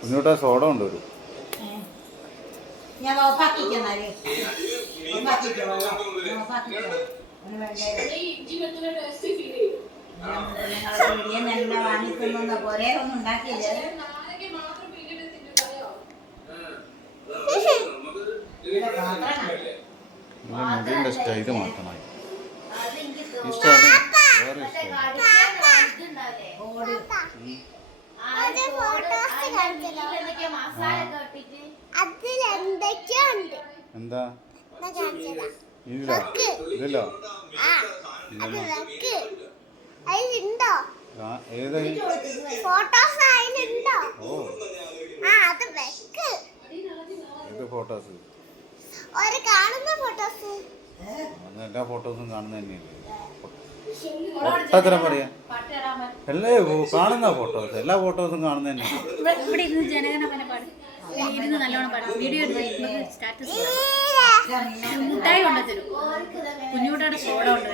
കുഞ്ഞൂട്ടാ soda കൊണ്ടുവരും. ഞാൻ ഓഫാക്കിക്കുന്നാല് നല്ല വാങ്ങിക്കുന്ന പോലെ ഒന്നും ഉണ്ടാക്കിയില്ല. മുടിയുടെ സ്റ്റൈല് മാറ്റണം. ഇഷ്ടമാണ് വേറെ എന്താ ഇല്ലല്ലോ ഏതായി ഏത് ഫോട്ടോസ്? എല്ലാ ഫോട്ടോസും കാണുന്ന തന്നെയല്ലേ ഒട്ടത്തരം പറയാ. അല്ലേ കാണുന്ന ഫോട്ടോസ് എല്ലാ ഫോട്ടോസും കാണുന്ന തന്നെയാണ്. ഇവിടെ ഇരുന്ന് ജനഗണമന പാടും, ഇരുന്ന് നല്ലോണം പാടും, വീഡിയോ എടുത്ത് സ്റ്റാറ്റസ് മുട്ടായി കൊണ്ടുതരും. കുഞ്ഞുകുട്ടിയുടെ സോഡ കൊണ്ട്